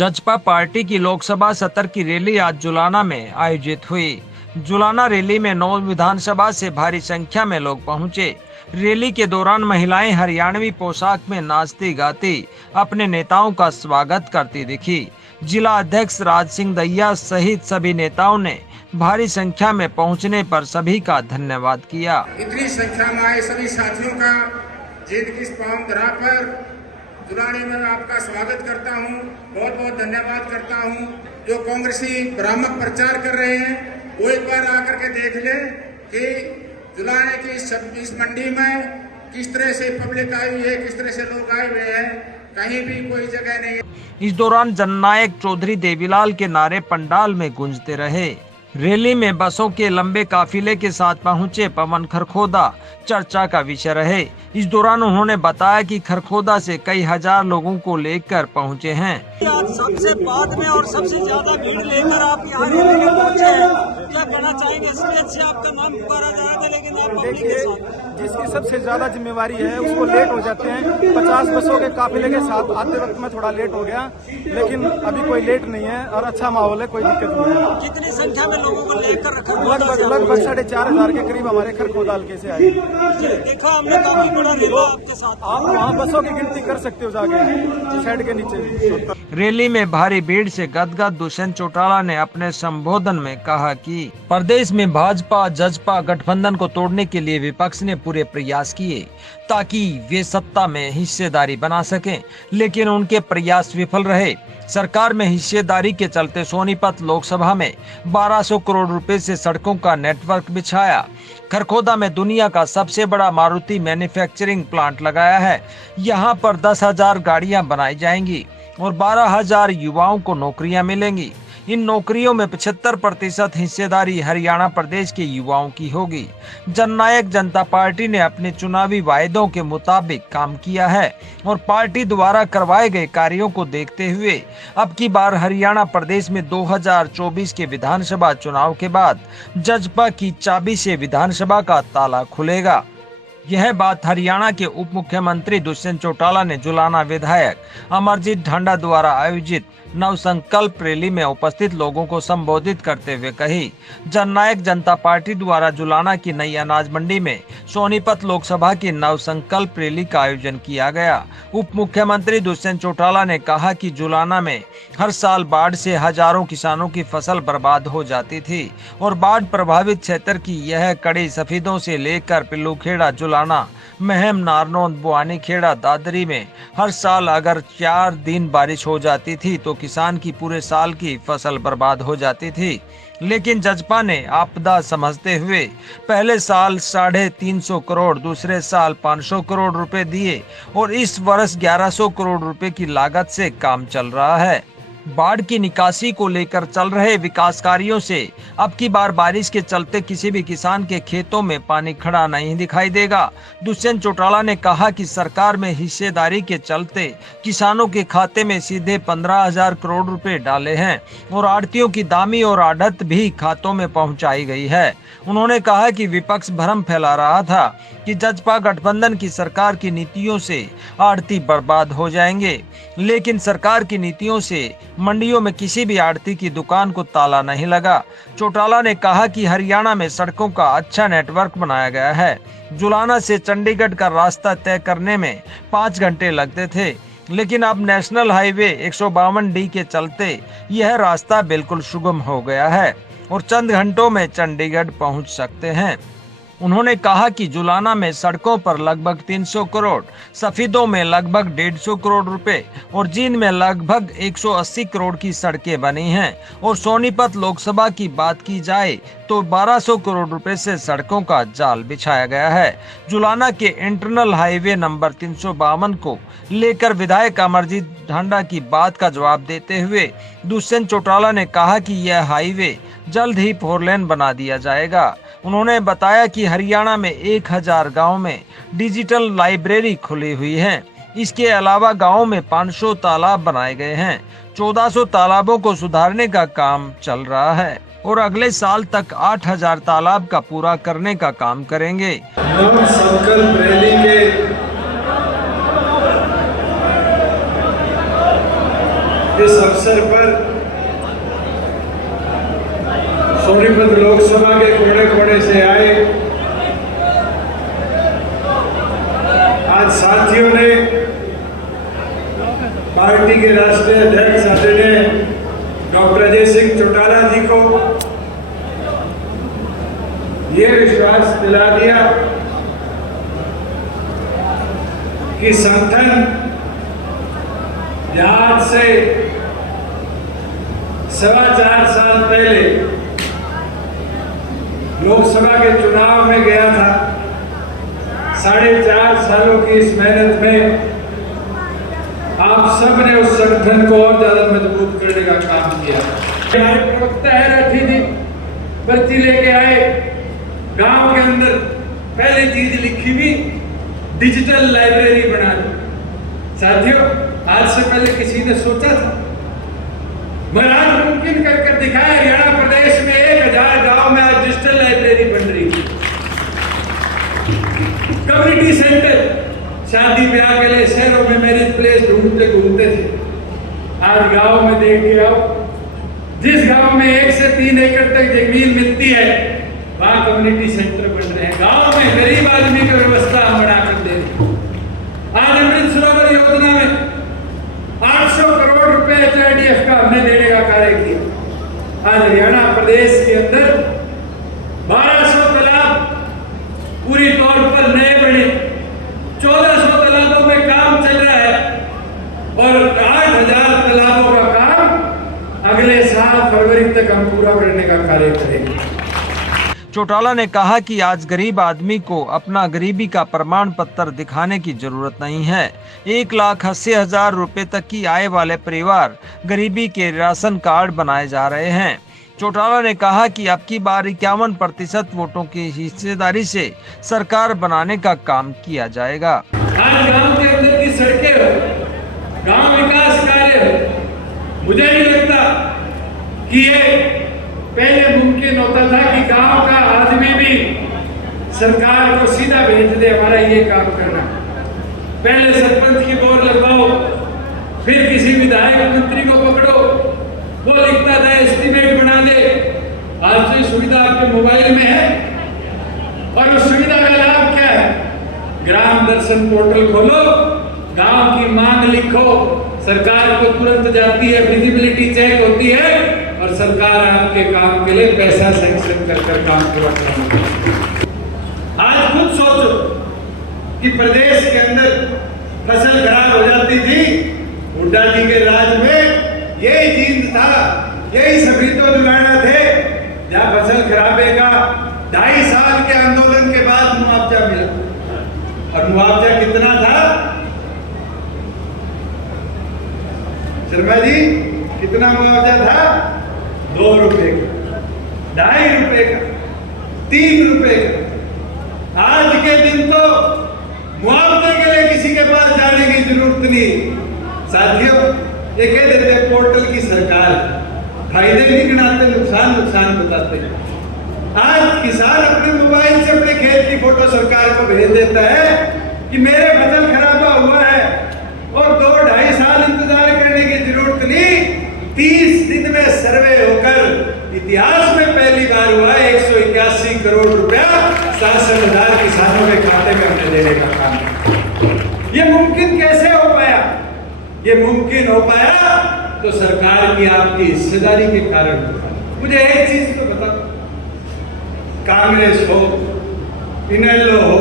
Jajpa party की लोकसभा सत्र की रैली आज जुलाना में आयोजित हुई। जुलाना रैली में 9 विधानसभा से भारी संख्या में लोग पहुंचे। रैली के दौरान महिलाएं हरियाणवी पोशाक में नाचती गाती अपने नेताओं का स्वागत करती दिखी। जिला अध्यक्ष राज सिंह दहिया सहित सभी नेताओं ने भारी संख्या में पहुंचने पर सभी का धन्यवाद किया। इतनी संख्या में आए सभी साथियों का जिनकी इस पावन धरा पर जुलाने में मैं आपका स्वागत करता हूं, बहुत बहुत धन्यवाद करता हूं। जो कांग्रेसी भ्रामक प्रचार कर रहे हैं वो एक बार आकर के देख ले कि जुलाने की इस मंडी में किस तरह से पब्लिक आई हुई है, किस तरह से लोग आए हुए हैं, कहीं भी कोई जगह नहीं है। इस दौरान जननायक चौधरी देवीलाल के नारे पंडाल में गूंजते रहे। रैली में बसों के लंबे काफिले के साथ पहुंचे पवन खरखोदा चर्चा का विषय रहे। इस दौरान उन्होंने बताया कि खरखोदा से कई हजार लोगों को लेकर पहुंचे हैं। आज सबसे बाद में और सबसे ज्यादा भीड़ लेकर आप यहाँ रैली में पहुंचे हैं, क्या कहना चाहेंगे? स्टेज से आपका नाम पुकारा जा रहा था, लेकिन आप पब्लिक के साथ जिसकी सबसे ज्यादा जिम्मेवारी है उसको लेट हो जाते हैं। 50 बसों के काफिले के साथ आते वक्त में थोड़ा लेट हो गया, लेकिन अभी कोई लेट नहीं है और अच्छा माहौल है, कोई दिक्कत नहीं है। कितनी संख्या में लोगों को लेकर लगभग 4,500 के करीब हमारे खरखोदा हल्के से आए। देखा हमने काफी बड़ा रैली आपके साथ। आप वहाँ बसों की गिनती कर सकते हो जाके शेड के नीचे। रैली में भारी भीड़ से गदगद दुष्यंत चौटाला ने अपने संबोधन में कहा कि प्रदेश में भाजपा जजपा गठबंधन को तोड़ने के लिए विपक्ष ने पूरे प्रयास किए ताकि वे सत्ता में हिस्सेदारी बना सकें, लेकिन उनके प्रयास विफल रहे। सरकार में हिस्सेदारी के चलते सोनीपत लोकसभा में 1200 करोड़ रुपए से सड़कों का नेटवर्क बिछाया। खरखोदा में दुनिया का सबसे बड़ा मारुति मैन्युफैक्चरिंग प्लांट लगाया है। यहाँ पर 10,000 गाड़ियां बनाई जाएंगी और 12,000 युवाओं को नौकरियां मिलेंगी। इन नौकरियों में 75% हिस्सेदारी हरियाणा प्रदेश के युवाओं की होगी। जननायक जनता पार्टी ने अपने चुनावी वायदों के मुताबिक काम किया है और पार्टी द्वारा करवाए गए कार्यों को देखते हुए अब की बार हरियाणा प्रदेश में 2024 के विधानसभा चुनाव के बाद जजपा की चाबी से विधानसभा का ताला खुलेगा। यह बात हरियाणा के उप मुख्यमंत्री दुष्यंत चौटाला ने जुलाना विधायक अमरजीत ढांडा द्वारा आयोजित नव संकल्प रैली में उपस्थित लोगों को संबोधित करते हुए कही। जननायक जनता पार्टी द्वारा जुलाना की नई अनाज मंडी में सोनीपत लोकसभा की नव संकल्प रैली का आयोजन किया गया। उप मुख्यमंत्री दुष्यंत चौटाला ने कहा कि जुलाना में हर साल बाढ़ से हजारों किसानों की फसल बर्बाद हो जाती थी और बाढ़ प्रभावित क्षेत्र की यह कड़ी सफेदों से लेकर पिल्लूखेड़ा, जुलाना, महम, नारनौंद, बुआनी खेड़ा, दादरी में हर साल अगर 4 दिन बारिश हो जाती थी तो किसान की पूरे साल की फसल बर्बाद हो जाती थी। लेकिन जजपा ने आपदा समझते हुए पहले साल 350 करोड़, दूसरे साल 500 करोड़ रुपए दिए और इस वर्ष 1100 करोड़ रुपए की लागत से काम चल रहा है। बाढ़ की निकासी को लेकर चल रहे विकास कार्यों से अब की बार बारिश के चलते किसी भी किसान के खेतों में पानी खड़ा नहीं दिखाई देगा। दुष्यंत चौटाला ने कहा कि सरकार में हिस्सेदारी के चलते किसानों के खाते में सीधे 15,000 करोड़ रुपए डाले हैं और आढ़तियों की दामी और आढ़त भी खातों में पहुंचाई गई है। उन्होंने कहा कि विपक्ष भ्रम फैला रहा था कि जजपा गठबंधन की सरकार की नीतियों से आढ़ती बर्बाद हो जाएंगे, लेकिन सरकार की नीतियों से मंडियों में किसी भी आढ़ती की दुकान को ताला नहीं लगा। चौटाला ने कहा कि हरियाणा में सड़कों का अच्छा नेटवर्क बनाया गया है। जुलाना से चंडीगढ़ का रास्ता तय करने में 5 घंटे लगते थे, लेकिन अब नेशनल हाईवे 152D के चलते यह रास्ता बिल्कुल सुगम हो गया है और चंद घंटों में चंडीगढ़ पहुंच सकते हैं। उन्होंने कहा कि जुलाना में सड़कों पर लगभग 300 करोड़, सफेदों में लगभग 150 करोड़ रुपए और जींद में लगभग 180 करोड़ की सड़कें बनी हैं और सोनीपत लोकसभा की बात की जाए तो 1200 करोड़ रुपए से सड़कों का जाल बिछाया गया है। जुलाना के इंटरनल हाईवे नंबर 352 को लेकर विधायक अमरजीत ढांडा की बात का जवाब देते हुए दुष्यंत चौटाला ने कहा कि यह हाईवे जल्द ही 4 लेन बना दिया जाएगा। उन्होंने बताया कि हरियाणा में 1000 गाँव में डिजिटल लाइब्रेरी खुली हुई है। इसके अलावा गाँव में 500 तालाब बनाए गए हैं। 1400 तालाबों को सुधारने का काम चल रहा है और अगले साल तक 8000 तालाब का पूरा करने का काम करेंगे। नव संकल्प रैली के इस अवसर पर सोनीपत लोकसभा के कोने कोने से आए आज साथियों ने पार्टी के राष्ट्रीय अध्यक्ष आदरणीय डॉक्टर अजय सिंह चौटाला जी को ये विश्वास दिला दिया कि संगठन आज से 4.25 साल पहले लोकसभा के चुनाव में गया था। 4.5 सालों की इस मेहनत में आप सब ने उस संगठन को और ज्यादा मजबूत करने का काम किया। हमारे प्रवक्ता है राठी जी पर्ची लेके आए, गांव के अंदर पहली चीज लिखी हुई डिजिटल लाइब्रेरी बना दी। साथियों, आज से पहले किसी ने सोचा था? मगर आज मुमकिन करके दिखाया। हरियाणा प्रदेश में 1000 गांव में आज डिजिटल लाइब्रेरी बन रही है। कम्युनिटी सेंटर, शादी ब्याह के लिए शहरों में मैरिज प्लेस ढूंढते घूमते थे, आज गांव में देख के आओ। जिस गांव में 1 से 3 एकड़ तक जमीन मिलती है वहां कम्युनिटी सेंटर बन रहे हैं। गांव में गरीब आदमी की व्यवस्था हम बनाकर दे रहे हैं। आज अमृत सरोवर योजना में 800 करोड़ रुपए HIDF का हमने देने का कार्य किया। आज हरियाणा प्रदेश के अंदर 1200 तालाब पूरी तौर पर नए बने, 1400 तालाबों में काम चल रहा है और 8000 तालाबों का काम अगले साल फरवरी तक हम पूरा करने का कार्य करेंगे। चौटाला ने कहा कि आज गरीब आदमी को अपना गरीबी का प्रमाण पत्र दिखाने की जरूरत नहीं है। 1,80,000 रुपए तक की आय वाले परिवार गरीबी के राशन कार्ड बनाए जा रहे हैं। चौटाला ने कहा कि अब की बार 51% वोटों की हिस्सेदारी से सरकार बनाने का काम किया जाएगा। आज गांव के अंदर की सड़कें हो, गांव विकास कार्य हो, मुझे नहीं लगता कि ये पहले मुमकिन होता था कि गांव का आदमी भी सरकार को सीधा भेज दे हमारा ये काम करना। पहले सरपंच की बोर लगवाओ, फिर किसी विधायक मंत्री को पकड़ो, वो लिखता था एस्टीमेट बना दे। आज तो सुविधा आपके मोबाइल में है और उस सुविधा का लाभ क्या है? ग्राम दर्शन पोर्टल खोलो, गांव की मांग लिखो, सरकार को तुरंत जाती है, विजिबिलिटी चेक होती है और सरकार आपके काम के लिए पैसा सैंक्शन कर काम पूरा करेगी। आज खुद सोचो कि प्रदेश के अंदर फसल खराब हो जाती थी, हुड्डा जी के राज में यही जीत था, यही सभी तो जुगाड़ा थे। जहाँ फसल खराबे का 2.5 साल के आंदोलन के बाद मुआवजा मिला और मुआवजा कितना था शर्मा जी? कितना मुआवजा था? 2 रुपए का, 2.5 रुपए का, 3 रुपए का। आज के दिन तो मुआवजे के लिए किसी के पास जाने की जरूरत नहीं। साथियों, ये कह देते पोर्टल की सरकार, फायदे नहीं गिनाते, नुकसान बताते। आज किसान अपने मोबाइल से अपने खेत की फोटो सरकार को भेज देता है कि मेरे फसल खराबा हुआ है और 2-2.5 साल इंतजार करने की जरूरत नहीं। 30 दिन में सर्वे होकर इतिहास में पहली बार हुआ 181 करोड़ रुपया 67,000 किसानों के खाते में हमने देने का काम। ये मुमकिन कैसे हो पाया? ये मुमकिन हो पाया तो सरकार की आपकी हिस्सेदारी के कारण। मुझे एक चीज तो बता, कांग्रेस हो, इनेलो हो,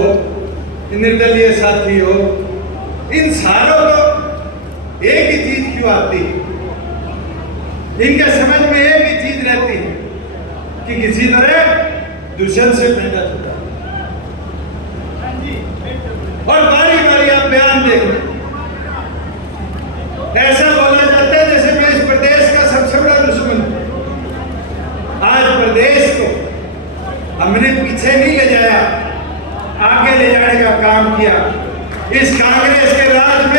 निर्दलीय साथी हो, इन सारों को एक ही चीज क्यों आती है? इनके समझ में एक ही चीज रहती है कि किसी तरह दूषण से पैदा होता है। और बारी बारी आप बयान देखें, ऐसा बोला जाता है जैसे मैं इस प्रदेश का सबसे बड़ा दुश्मन हूं। आज प्रदेश को हमने पीछे नहीं ले जाया, आगे ले जाने का काम किया। इस कांग्रेस के राज में